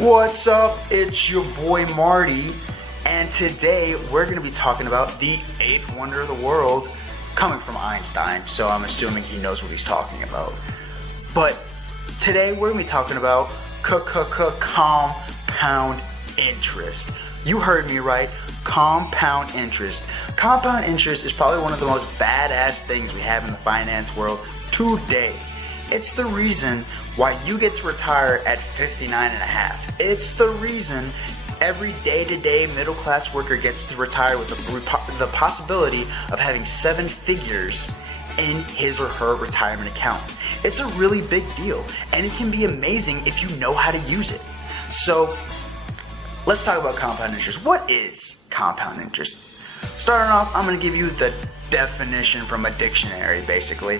What's up? It's your boy Marty, and today we're going to be talking about the eighth wonder of the world, coming from Einstein, so I'm assuming he knows what he's talking about. But today we're going to be talking about compound interest. You heard me right, compound interest. Compound interest is probably one of the most badass things we have in the finance world today. It's the reason why you get to retire at 59 and a half. It's the reason every day-to-day middle-class worker gets to retire with the possibility of having 7 figures in his or her retirement account. It's a really big deal, and it can be amazing if you know how to use it. So let's talk about compound interest. What is compound interest? Starting off, I'm going to give you the definition from a dictionary, basically.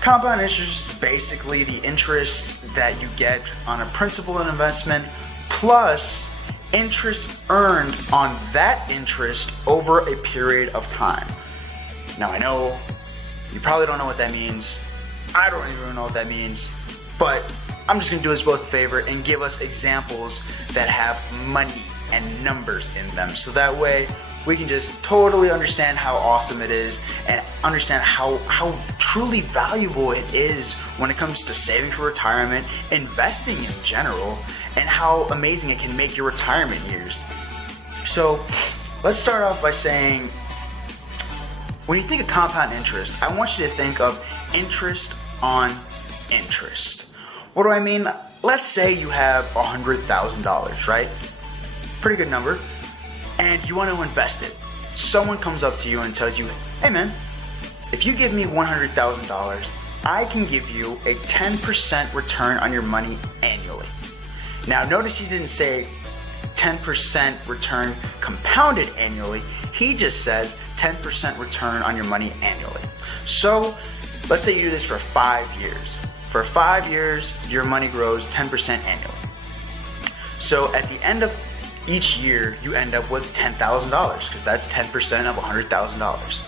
Compound interest is basically the interest that you get on a principal and investment plus interest earned on that interest over a period of time. Now I know you probably don't know what that means. I don't even know what that means, but I'm just going to do us both a favor and give us examples that have money and numbers in them, so that way we can just totally understand how awesome it is and understand how truly valuable it is when it comes to saving for retirement, investing in general, and how amazing it can make your retirement years. So let's start off by saying, when you think of compound interest, I want you to think of interest on interest. What do I mean? Let's say you have $100,000, right? Pretty good number. And you want to invest it. Someone comes up to you and tells you, hey man, if you give me $100,000, I can give you a 10% return on your money annually. Now notice he didn't say 10% return compounded annually. He just says 10% return on your money annually. So let's say you do this for 5 years. For 5 years, your money grows 10% annually. So at the end of each year, you end up with $10,000 because that's 10% of $100,000.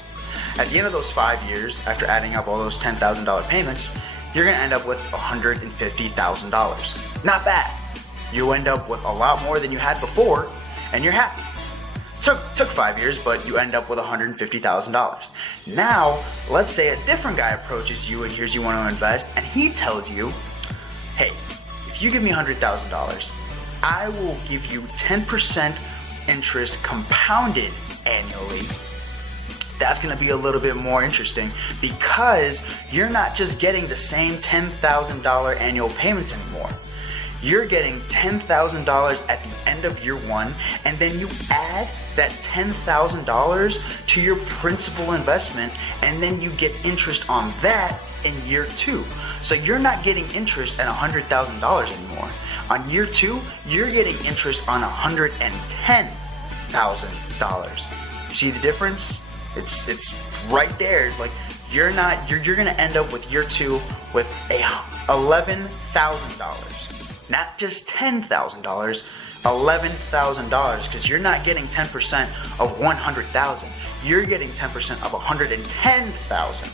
At the end of those 5 years, after adding up all those $10,000 payments, you're going to end up with $150,000. Not bad. You end up with a lot more than you had before, and you're happy. Took 5 years, but you end up with $150,000. Now, let's say a different guy approaches you and hears you want to invest, and he tells you, hey, if you give me $100,000, I will give you 10% interest compounded annually. That's going to be a little bit more interesting because you're not just getting the same $10,000 annual payments anymore. You're getting $10,000 at the end of year 1, and then you add that $10,000 to your principal investment, and then you get interest on that in year 2. So you're not getting interest at $100,000 anymore. On year 2, you're getting interest on $110,000. See the difference? It's right there. Like you're gonna end up with year 2 with $11,000. Not just $10,000, $11,000, because you're not getting 10% of 100,000. You're getting 10% of 110,000.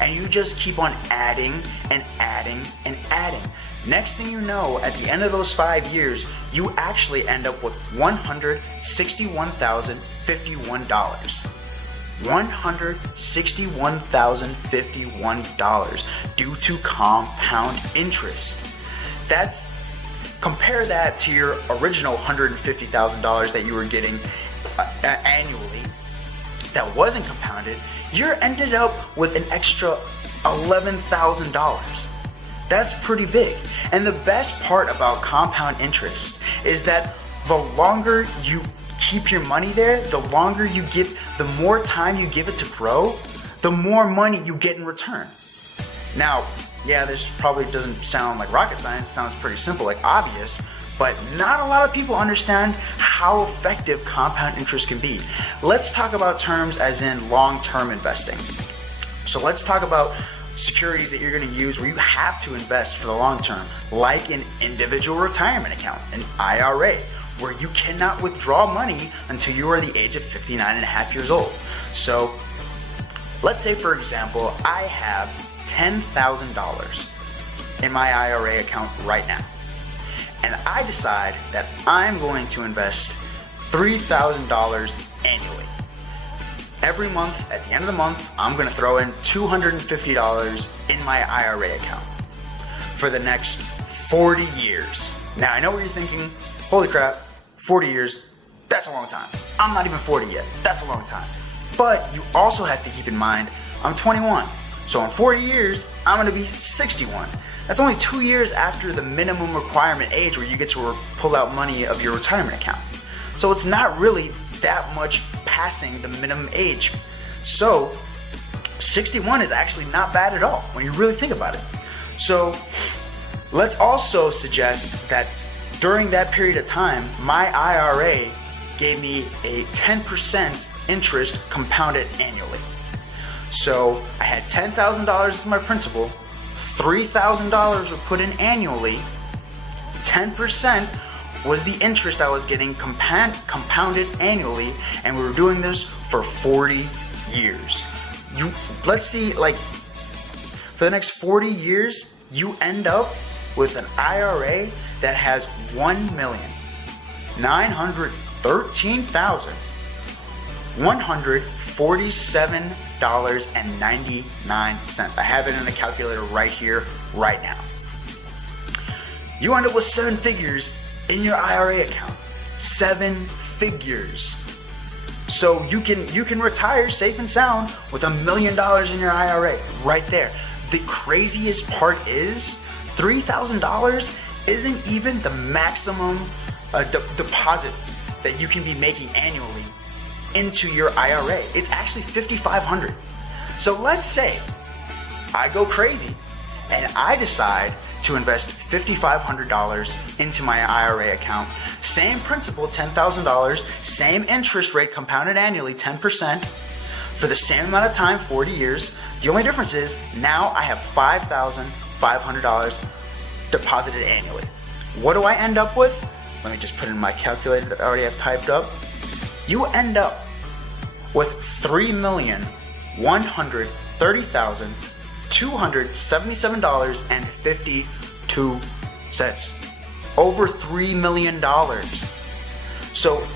And you just keep on adding and adding and adding. Next thing you know, at the end of those 5 years, you actually end up with $161,051. $161,051 due to compound interest. Compare that to your original $150,000 that you were getting annually that wasn't compounded. You're ended up with an extra $11,000. That's pretty big. And the best part about compound interest is that the longer you keep your money there, the more time you give it to grow, the more money you get in return. Now, yeah, this probably doesn't sound like rocket science. It sounds pretty simple, like obvious, but not a lot of people understand how effective compound interest can be. Let's talk about terms as in long-term investing. So let's talk about securities that you're going to use where you have to invest for the long term, like an individual retirement account, an IRA, where you cannot withdraw money until you are the age of 59 and a half years old. So let's say, for example, I have $10,000 in my IRA account right now. and I decide that I'm going to invest $3,000 annually. Every month, at the end of the month, I'm going to throw in $250 in my IRA account for the next 40 years. Now, I know what you're thinking, holy crap, 40 years, that's a long time. I'm not even 40 yet, that's a long time. But you also have to keep in mind, I'm 21. So in 40 years, I'm going to be 61. That's only 2 years after the minimum requirement age where you get to pull out money of your retirement account. So it's not really that much passing the minimum age. So 61 is actually not bad at all when you really think about it. So let's also suggest that during that period of time, my IRA gave me a 10% interest compounded annually. So I had $10,000 as my principal, $3,000 were put in annually, 10% was the interest I was getting compounded annually, and we were doing this for 40 years. Let's see, like, for the next 40 years, you end up with an IRA that has $1,913,147.99. I have it in the calculator right here, right now. You end up with 7 figures in your IRA account. 7 figures. So you can retire safe and sound with $1 million in your IRA right there. The craziest part is $3,000 isn't even the maximum deposit that you can be making annually into your IRA. It's actually $5,500. So let's say I go crazy and I decide to invest $5,500 into my IRA account. Same principal, $10,000, same interest rate compounded annually, 10%, for the same amount of time, 40 years. The only difference is now I have $5,500 deposited annually. What do I end up with? Let me just put it in my calculator that I already have typed up. You end up with $3,130,277.52. Over $3 million. So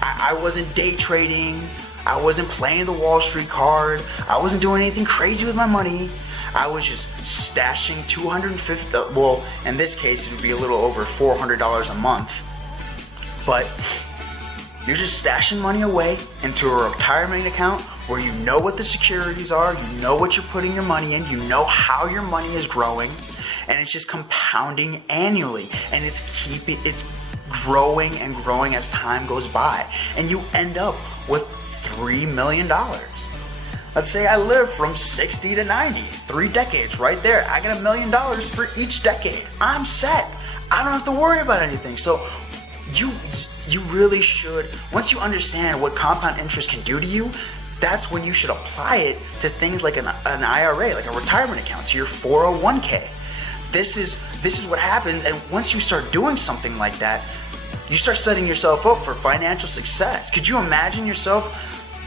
I wasn't day trading. I wasn't playing the Wall Street card. I wasn't doing anything crazy with my money. I was just stashing $250, well, in this case, it would be a little over $400 a month. But you're just stashing money away into a retirement account where you know what the securities are, you know what you're putting your money in, you know how your money is growing, and it's just compounding annually, and it's growing and growing as time goes by, and you end up with $3 million. Let's say I live from 60 to 90, 3 decades right there. I get $1 million for each decade. I'm set. I don't have to worry about anything. So you really should, once you understand what compound interest can do to you, that's when you should apply it to things like an IRA, like a retirement account, to your 401k. This is what happens, and once you start doing something like that, you start setting yourself up for financial success. Could you imagine yourself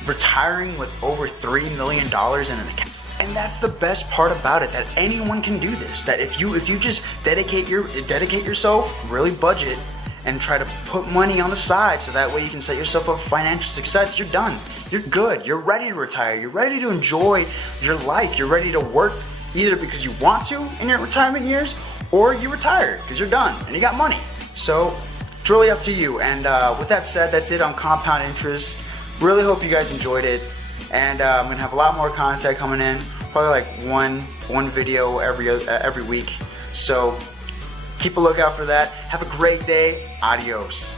retiring with over $3 million in an account? And that's the best part about it, that anyone can do this. That if you just dedicate yourself, really budget, and try to put money on the side so that way you can set yourself up for financial success, you're done. You're good. You're ready to retire. You're ready to enjoy your life. You're ready to work either because you want to in your retirement years, or you retired because you're done and you got money. So it's really up to you. And with that said, that's it on compound interest. Really hope you guys enjoyed it. And I'm going to have a lot more content coming in. Probably like one video every week. So keep a lookout for that. Have a great day. Adios.